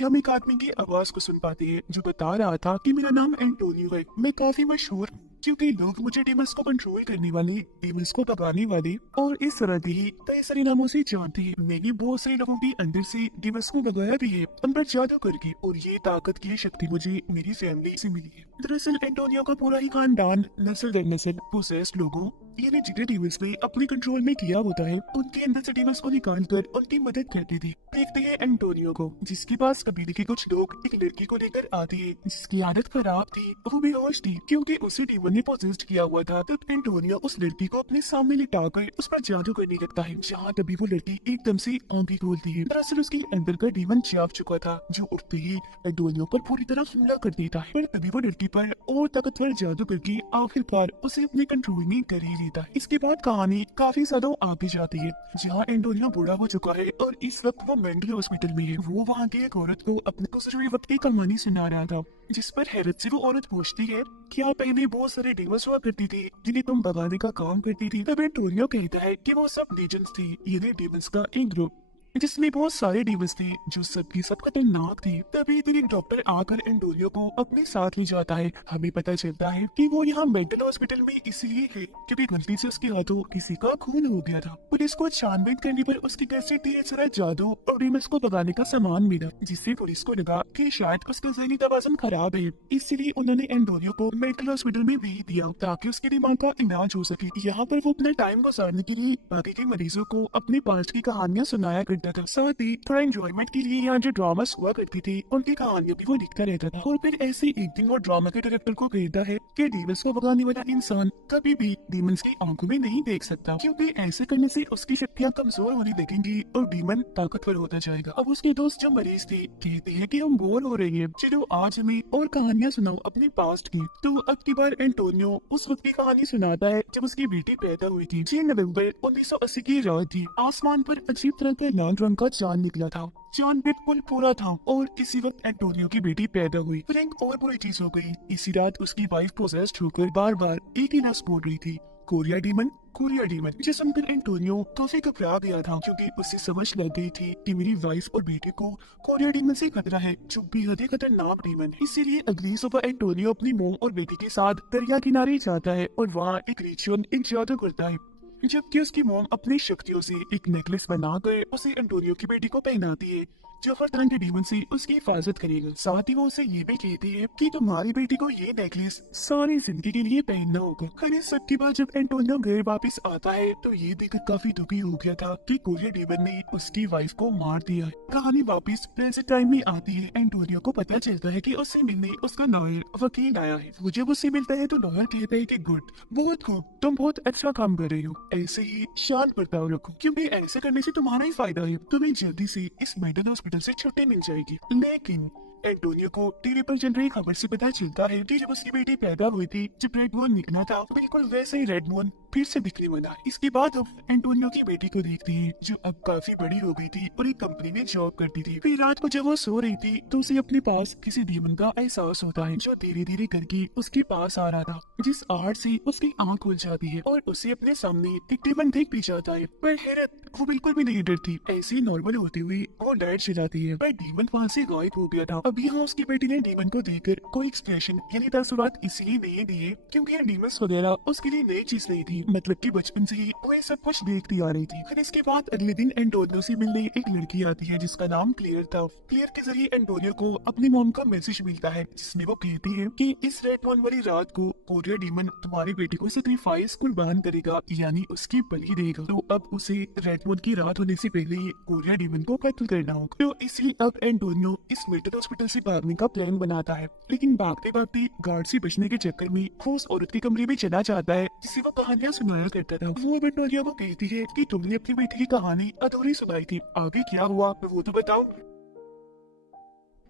हम एक आदमी की आवाज को सुन पाते हैं जो बता रहा था कि मेरा नाम एंटोनियो है, मैं काफी मशहूर हूँ क्योंकि लोग मुझे डीमंस को कंट्रोल करने वाले, डीमंस को भगाने वाले और इस तरह के ही कई सारे नामों से जानते हैं। मैंने बहुत सारे लोगों के अंदर से डीमंस को भगाया भी है, उन पर जादू करके, और ये ताकत की शक्ति मुझे मेरी फैमिली से मिली है। दरअसल एंटोनियो का पूरा ही खानदान नस्ल दर नस्ल पोसेस्ड लोगों यानी जिन्हें डीमंस ने अपने कंट्रोल में किया होता है, उनके अंदर से डीमंस को निकाल कर उनकी मदद करती थी। देखते हैं एंटोनियो को, जिसके पास कबीले के कुछ लोग एक लड़की को लेकर आते हैं जिसकी आदत खराब थी, वो बेहोश थी क्योंकि उसे डीमन ने पोजेस्ड किया हुआ था। तब एंटोनियो उस लड़की को अपने सामने लिटाकर उस पर जादू करने लगता है, जहाँ तभी वो लड़की एकदम से आंखें खोलती है। दरअसल उसके अंदर का डीमन जाग चुका था, जो उठते ही एंटोनियो पर पूरी तरह हमला कर देता है। पर तभी वो लड़की पर और ताकतवर जादू करके आखिरकार उसे अपने कंट्रोल में कर ही लेता है। इसके बाद कहानी काफी ज्यादा आगे जाती है, जहाँ एंटोनियो बूढ़ा हो चुका है और इस वक्त वो मेंटल हॉस्पिटल में है। वो वहाँ की एक औरत को अपने गुजरे वक्त की कहानी सुना रहा था, जिस पर हैरत से वो औरत पूछती है, क्या पहले बहुत सारे डीमंस हुआ करती थी जिन्हें तुम भगाने का काम करती थी? तब एंटोनियो कहता है कि वो सब लीजेंड्स थी, यानी डीमंस का एक ग्रुप जिसमें बहुत सारे डीमंस थे जो सबकी सब खतरनाक थे। तभी एक डॉक्टर आकर एंटोनियो को अपने साथ ले जाता है। हमें पता चलता है कि वो यहाँ मेंटल हॉस्पिटल में इसलिए है क्योंकि गलती से उसके हाथों किसी का खून हो गया था। पुलिस को छानबीन करने पर उसके घर से ढेर सारा जादू और डीमंस को भगाने का सामान मिला, जिससे पुलिस को लगा कि शायद उसका जहनी तवाज़ुन खराब है। इसलिए उन्होंने एंटोनियो को मेंटल हॉस्पिटल में भेज दिया ताकि उसके दिमाग का इलाज हो सके। यहाँ पर वो अपना टाइम गुजारने के लिए बाकी के मरीजों को अपने पास्ट की कहानियां सुनाया करता था। साथ ही थोड़ा एंजॉयमेंट के लिए यहाँ जो ड्रामास हुआ करती थी उनकी कहानियां भी वो लिखता रहता था। और फिर ऐसे एक दिन वो ड्रामा के डायरेक्टर को कहता है कि डीमंस को भगाने वाला इंसान कभी भी डीमंस की आंखों में नहीं देख सकता, क्योंकि ऐसे करने से उसकी शक्तियां कमजोर होने लगेंगी और डीमन ताकतवर होता जाएगा। अब उसके दोस्त जो मरीज थे कहते हैं कि हम बोर हो रहे हैं, चलो आज हमें और कहानियां सुनाओ अपने पास्ट की। तो अब की बार एंटोनियो उस वक्त की कहानी सुनाता है जब उसकी बेटी पैदा हुई थी। 6 नवंबर 1980 की रात थी। आसमान पर अजीब तरह का लाल रंग का चांद निकला था। चांद बिल्कुल पूरा था और इसी वक्त एंटोनियो की बेटी पैदा हुई। फिर एक और बुरी चीज हो गई। इसी रात उसकी वाइफ पोजेस्ड होकर बार बार एक ही लफ्ज बोल रही थी, कोरिया डीमन, कोरिया डीमन। जिसे सुनकर एंटोनियो काफी घबरा गया था क्योंकि उसे समझ लग गई थी कि मेरी वाइफ और बेटे को कोरिया डीमन से खतरा है, जो बेहद ही खतरनाक डीमन है। इसीलिए अगली सुबह एंटोनियो अपनी मोम और बेटी के साथ दरिया किनारे जाता है और वहाँ एक रिचुअल, एक जादू करता है, जबकि उसकी मोम अपनी शक्तियों से एक नेकलेस बनाकर उसे एंटोनियो की बेटी को पहनाती है, जो हर तरह के डीमन से उसकी हिफाजत करेगा। साथ ही वो उसे ये भी कहती है कि तुम्हारी बेटी को ये नेकलेस सारी जिंदगी के लिए पहनना होगा। खैर इस सब के बाद जब एंटोनियो घर वापस आता है तो ये देखकर काफी दुखी हो गया था कि कोरिया डीमन ने उसकी वाइफ को मार दिया है। कहानी वापस प्रेजेंट टाइम में आती है। एंटोनियो को पता चलता है कि उससे मिलने उसका लॉयर वकील आया है। वो जब उससे मिलता है तो लॉयर कहता है कि गुड, बहुत खूब, तुम बहुत अच्छा काम कर रही हो, ऐसे ही शांत बर्ताव रखो क्योंकि ऐसे करने से तुम्हारा ही फायदा है। तुम्हें जल्दी से इस मेंटल हॉस्पिटल से छुट्टी मिल जाएगी। लेकिन एंटोनियो को टीवी पर चल रही खबर से पता चलता है कि जब उसकी बेटी पैदा हुई थी, जब रेड मून निकला था, बिल्कुल वैसे ही रेड मून फिर से दिखने वाला है। इसके बाद हम एंटोनियो की बेटी को देखते हैं, जो अब काफी बड़ी हो गई थी और एक कंपनी में जॉब करती थी। फिर रात को जब वो सो रही थी तो उसे अपने पास किसी डीमन का एहसास होता है, जो धीरे धीरे करके उसके पास आ रहा था, जिस आहट से उसकी आंख खुल जाती है और उसे अपने सामने एक डीमन देख भी जाता है। पर हैरत, वो बिल्कुल भी नहीं डरती। ऐसे ही नॉर्मल होती हुई वो लाइट जलाती है, पर डीमन वहाँ से गायब हो गया था। अब यहाँ उसकी बेटी ने डीमन को देखकर कोई एक्सप्रेशन यानी तासुरात इसलिए नहीं दिए क्योंकि ये डीमंस वगैरह उसके लिए नई चीज नहीं थी, मतलब कि बचपन से ही वो ये सब कुछ देखती आ रही थी। फिर इसके बाद अगले दिन एंटोनियो से मिलने एक लड़की आती है जिसका नाम क्लियर था। क्लियर के जरिए एंटोनियो को अपनी मॉम का मैसेज मिलता है, जिसमें वो कहती है कि इस रेड मून वाली रात को कोरिया डीमन तुम्हारी बेटी को सेक्रीफाइस कुर्बान करेगा, यानी उसकी बलि देगा। तो अब उसे रेड मून की रात होने से पहले ही कोरिया डीमन को कत्ल करना होगा। तो इसलिए अब एंटोनियो इस मेंटल हॉस्पिटल से भागने का प्लान बनाता है, लेकिन भागते भागते गार्ड से बचने के चक्कर में वो उस औरत के कमरे में चला जाता है जिसे वो कहानियां सुनाया करता था। वो एंटोनियो को कहती है कि तुमने अपनी बेटी की कहानी अधूरी सुनाई थी, आगे क्या हुआ वो तो बताओ।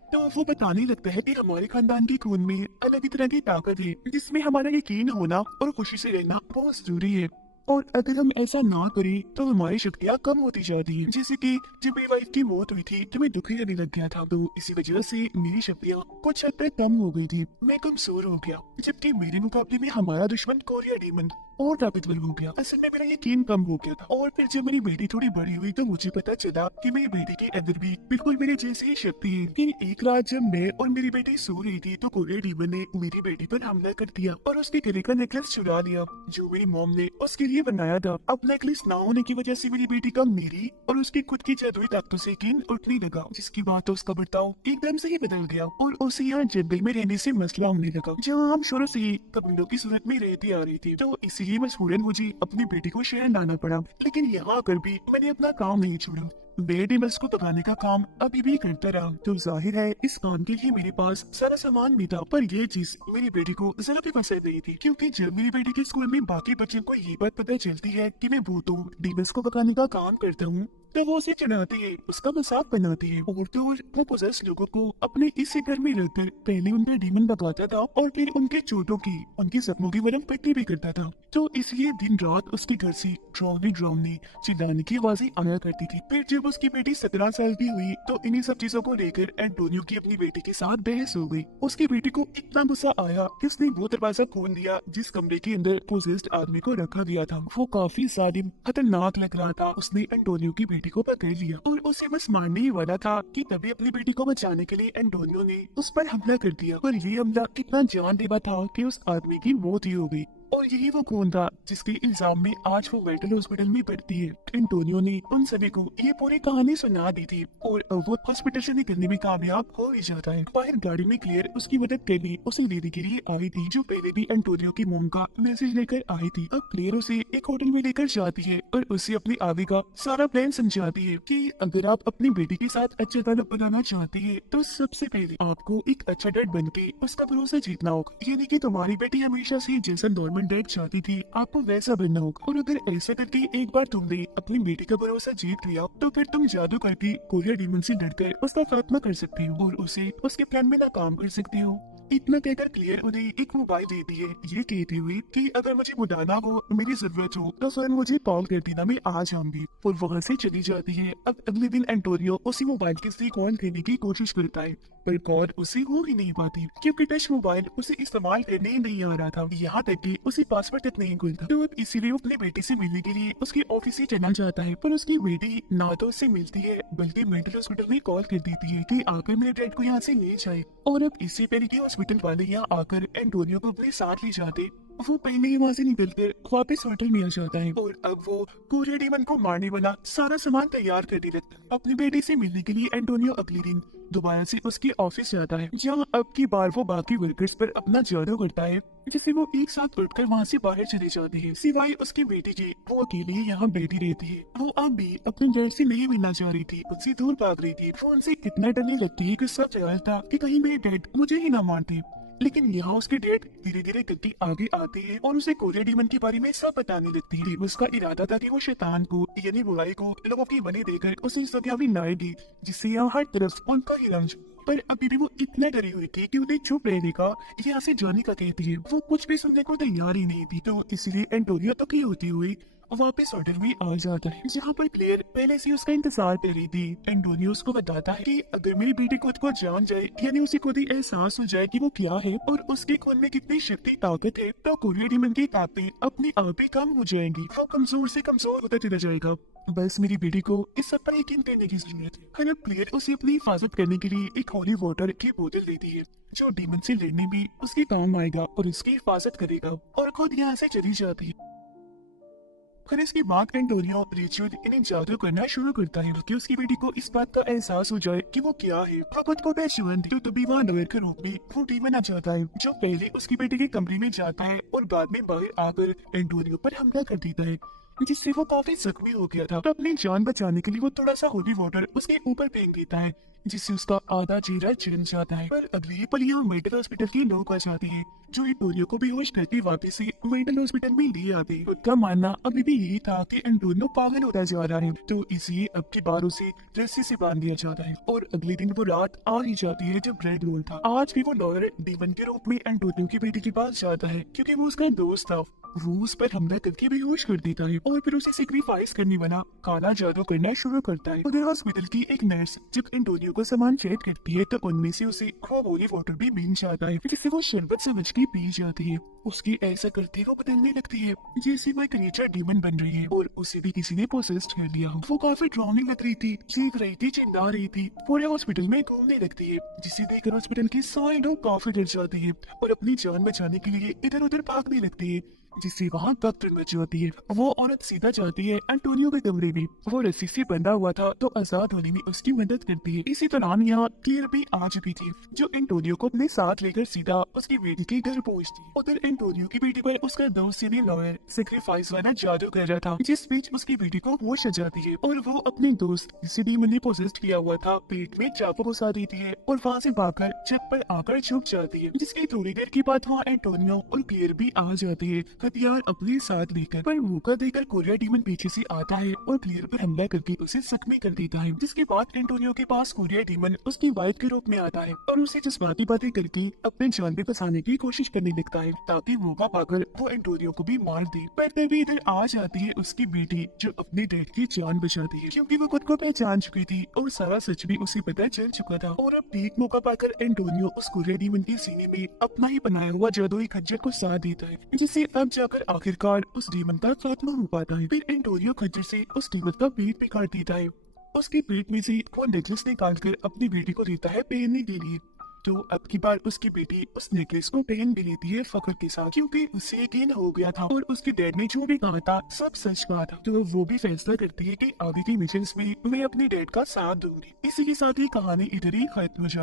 तो वो बताने लगता है कि हमारे खानदान के खून में अलग ही तरह की ताकत है, जिसमें हमारा यकीन होना और खुशी से रहना बहुत जरूरी है, और अगर हम ऐसा ना करें तो हमारी शक्तियाँ कम होती जाती हैं। जैसे कि जब मेरी वाइफ की मौत हुई थी तो मैं दुखी रहने लग गया था, तो इसी वजह से मेरी शक्तियाँ कुछ हद तक कम हो गई थी, मैं कमजोर हो गया। जबकि मेरे मुकाबले में हमारा दुश्मन कोरिया डीमन और ताकतवर हो गया। असल में मेरा यकीन कम हो गया था और फिर जब मेरी बेटी थोड़ी बड़ी हुई तो मुझे पता चला कि मेरी बेटी के अंदर भी बिल्कुल मेरे जैसी ही शक्ति है। फिर एक रात जब मैं और मेरी बेटी सो रही थी तो कोरियर डीमन ने मेरी बेटी पर हमला कर दिया और उसके गले का नेकलेस चुरा लिया जो मेरी मॉम ने उसके लिए बनाया था। अब नेकलेस ना होने की वजह से मेरी बेटी का मेरी और उसकी खुद की जादुई ताकतों से यकीन उठने लगा, जिसकी बात तो उसका बर्ताव एकदम से ही बदल गया और उसे यहाँ जंगल में रहने से मसला होने लगा जहाँ हम शुरू से ही कबीलों की सूरत में रहती आ रही थी। तो इसीलिए मजबूरन मुझे अपनी बेटी को शहर लाना पड़ा, लेकिन यहाँ आकर भी मैंने अपना काम नहीं छोड़ा। मैं डिमल्स को दबाने का काम अभी भी करता रहा। तो जाहिर है इस काम के लिए मेरे पास सारा सामान भी था, पर ये चीज मेरी बेटी को जरा भी पसंद नहीं थी, क्योंकि जब मेरी बेटी के स्कूल में बाकी बच्चों को ये बात पता चलती है कि मैं भूतों डिमल्स को पकाने का काम करता हूँ तो वो उसे चिढ़ाती है, उसका मजाक बनाती है और तो और वो पोजेस लोगों को अपने इसी घर में रहकर पहले उनका डीमन भगाता था और फिर उनके चोटों की, उनकी जख्मों की मरहम पट्टी भी करता था। तो इसलिए दिन रात उसके घर से ड्रावनी ड्रावनी चिल्लाने की आवाजें आया करती थी। फिर जब उसकी बेटी 17 साल की हुई तो इन्हीं सब चीजों को लेकर एंटोनियो की अपनी बेटी के साथ बहस हो गई। उसकी बेटी को इतना गुस्सा आया कि उसने वो दरवाजा खोल दिया जिस कमरे के अंदर पोजेस्ड आदमी को रखा गया था। वो काफी जालिम खतरनाक लग रहा था। उसने एंटोनियो की बेटी को पकड़ लिया और उसे बस मारने ही वाला था कि तभी अपनी बेटी को बचाने के लिए एंटोनियो ने उस पर हमला कर दिया। पर ये हमला इतना जानलेवा था कि उस आदमी की मौत ही हो गई। और यही वो खून था जिसके इल्जाम में आज वो मेंटल हॉस्पिटल में भर्ती है। एंटोनियो ने उन सभी को ये पूरी कहानी सुना दी थी और अब वो हॉस्पिटल से निकलने में कामयाब हो ही जाता है। बाहर गाड़ी में क्लियर उसकी मदद करने उसे लेने के लिए आई थी, जो पहले भी एंटोनियो की मोम का मैसेज लेकर आई थी। अब क्लियर उसे एक होटल में लेकर जाती है और उसे अपनी आगे का सारा प्लान समझाती है कि अगर आप अपनी बेटी के साथ अच्छा ताल्लुक बनाना चाहते हैं तो सबसे पहले आपको एक अच्छा डैड बन के उसका भरोसा जीतना होगा। यानी कि तुम्हारी बेटी हमेशा से जैसा नॉर्मल डैड चाहती थी आपको वैसा बनना होगा। और अगर ऐसा करके एक बार तुमने अपनी बेटी का भरोसा जीत लिया तो फिर तुम जादू करके कोरियर डीमन से लड़कर उसका खात्मा कर सकती हो और उसे उसके प्लान में नाकाम कर सकती हो। इतना कहकर क्लियर उन्हें एक मोबाइल देती है, ये कहते हुए कि अगर मुझे बुलाना हो, मेरी जरूरत हो तो फिर मुझे कॉल कर देना, मैं आ जाऊंगी। और वहाँ से चली जाती है। अब अगले दिन एंटोनियो उसी मोबाइल के से कॉल करने की कोशिश करता है पर कॉल उसे हो ही नहीं पाती क्योंकि टच मोबाइल उसे इस्तेमाल करने ही नहीं आ रहा था। यहाँ तक कि उसे पासवर्ड तक नहीं खुलता। तो अब इसीलिए वो अपनी बेटी से मिलने के लिए उसके ऑफिस से चला जाता है, पर उसकी बेटी ना तो उससे मिलती है बल्कि मेंटल हॉस्पिटल में कॉल कर देती है कि आकर मेरे डैड को यहाँ से ले जाए। और अब इससे पहले कि हॉस्पिटल वाले यहाँ आकर एंटोनियो को अपने साथ ले जाते, वो पहले ही वहाँ से निकलकर वापस होटल में आ जाता है और अब वो कोरियर डीमन को मारने वाला सारा सामान तैयार कर देता है। अपनी बेटी से मिलने के लिए एंटोनियो अगले दिन दोबारा से उसके ऑफिस जाता है, जहाँ अब की बार वो बाकी वर्कर्स पर अपना जादू करता है जिससे वो एक साथ उठकर वहाँ से बाहर चले जाते हैं। सिवाय उसकी बेटी के वो अकेले यहाँ बैठी रहती है। वो अब भी अपने डैड से नहीं मिलना चाह रही थी, उससे दूर भाग रही थी। वो उनसे इतना डरने लगती है कि सब ख्याल था कि कहीं मेरे डैड मुझे ही ना मारते। लेकिन यहाँ उसके डैड धीरे धीरे करके आगे आते हैं और उसे कोरियर डीमन के बारे में सब बताने लगती है। उसका इरादा था कि वो शैतान को यानी बुराई को लोगों की बने देकर उसे सत्यावी लाएगी जिससे यहाँ हर तरफ उनका ही रंज। पर अभी भी वो इतना डरी हुई थी कि उन्हें चुप रहने का, यहाँ से जाने का कहती है। वो कुछ भी सुनने को तैयार ही नहीं थी। तो इसलिए एंटोनियो तकी होती हुई वापस होटल में आ जाता है, जहाँ पर क्लेयर पहले से उसका इंतजार कर रही थी। एंटोनियो उसको बताता है कि अगर मेरी बेटी खुद को जान जाए यानी उसे खुद ही एहसास हो जाए कि वो क्या है और उसके खून में कितनी शक्ति ताकत है तो कोरियर डीमन की ताकतें अपने आप ही कम हो जाएंगी। वो कमजोर से कमजोर होता चला जाएगा। बस मेरी बेटी को इस सब पर यकीन करने की जरूरत है। फिर क्लियर उसे अपनी हिफाजत करने के लिए एक होली वाटर की बोतल देती है जो डीमन से लड़ने में उसके काम आएगा और इसकी हिफाजत करेगा और खुद यहाँ से चली जाती है। फिर इसके बाद एंटोनियो रिचुअल इन्हें जादू करना शुरू करता है कि उसकी बेटी को इस बात का एहसास हो जाए कि वो क्या है। वो खुद को पहचान तो तभी वहाँ लॉयर के रूप में वो डीमन आ जाता है जो पहले उसकी बेटी के कमरे में जाता है और बाद में बाहर आकर एंटोनियो पर हमला कर देता है जिससे वो काफी जख्मी हो गया था। तो अपनी जान बचाने के लिए वो थोड़ा सा होली वाटर उसके ऊपर फेंक देता है जिससे उसका आधा चेहरा चिरन जाता है। पर अगली पल यहाँ मेंटल हॉस्पिटल के लोग आ जाते हैं जो एंटोनियो को बेहोश करके वापस से मेंटल हॉस्पिटल में ले आते हैं। उनका मानना अभी भी यही था कि एंटोनियो पागल होता जा रहा है, तो इसलिए अब की बार उसे रस्सी से बांध दिया जाता है। और अगले दिन वो रात आ ही जाती है जब रेड रोल था। आज भी वो लॉयर डीमन के रूप में एंटोनियो की बेटी के पास जाता है क्योंकि वो उसका दोस्त था। वो उस पर हमला करके बेहोश कर देता है और फिर उसे सेक्रीफाइस करने वाला काला जादू करना शुरू करता है। उधर हॉस्पिटल की एक नर्स जब एंटोनियो एंटोनियो को सामान चेक करती है तो उनमें से उसे खो होली वाटर भी मिल जाता है जिससे वो शरबत समझ के पी जाती है। उसकी ऐसा करते वो बदलने लगती है जैसे वो एक नेचर डीमन बन रही है और उसे भी किसी ने पोसेस्ड कर लिया हो। वो काफी ड्राउनी लग रही थी, चीख रही थी, चिल्ला रही थी, पूरे हॉस्पिटल में घूमने लगती है जिसे देखकर हॉस्पिटल के सारे लोग काफी डर जाते हैं और अपनी जान बचाने के लिए इधर उधर भागने लगते हैं जिससे वहाँ भगदड़ मच जाती है। वो औरत सीधा जाती है एंटोनियो के कमरे में। वो रस्सी से बंधा हुआ था तो आजाद होने में उसकी मदद करती है। इसी दौरान यहाँ क्लियर भी आ चुकी थी जो एंटोनियो को अपने साथ लेकर सीधा उसकी बेटी के घर पहुँचती। उधर एंटोनियो की बेटी पर उसका दोस्त सीनियर लॉयर सेक्रीफाइस वाला जादू कर रहा था जिस बीच उसकी बेटी को होश आ जाती है और वो अपने दोस्त जिसे डीमन ने पोजेस्ट किया हुआ था पेट में चाकू घुसा देती है और वहाँ से भागकर छत पर आकर छुप जाती है। जिसकी थोड़ी देर के बाद वहाँ एंटोनियो और क्लियर भी आ जाती है हथियार अपने साथ लेकर। पर मौका देकर कोरिया डीमन पीछे से आता है और क्लियर पर हमला करके उसे जख्मी कर देता है। जिसके बाद एंटोनियो के पास कोरिया डीमन उसकी वाइफ के रूप में आता है और उसे जज्बाती बातें करके अपने जान पे फंसाने की कोशिश करने लगता है ताकि मौका पाकर वो एंटोनियो को भी मार दे। पर तभी इधर आ जाती है उसकी बेटी जो अपने डैड की जान बचाती है क्योंकि वो खुद को पहचान चुकी थी और सारा सच भी उसे पता चल चुका था। और अब ठीक मौका पाकर एंटोनियो उस कोरिया डीमन के सीने में अपना ही बनाया हुआ जादुई खंजर को साथ देता है जिससे अब जाकर आखिरकार उस डीमन का खात्मा हो पाता है। फिर एंटोनियो खंजर से उस डीमन का पेट भी काट देता है। उसके पेट में से वो नेकलेस निकालकर अपनी बेटी को देता है पहनने के लिए। तो अब की बार उसकी बेटी उस नेकलेस को पहन भी लेती है फख्र के साथ क्योंकि उसे यकीन हो गया था और उसके डैड ने जो भी कहा था सब सच कहा था। तो वो भी फैसला करती है कि आगे की मिशंस में वे अपने डैड का साथ दूंगी। इसी के साथ ही कहानी इधर ही खत्म हो जाती है।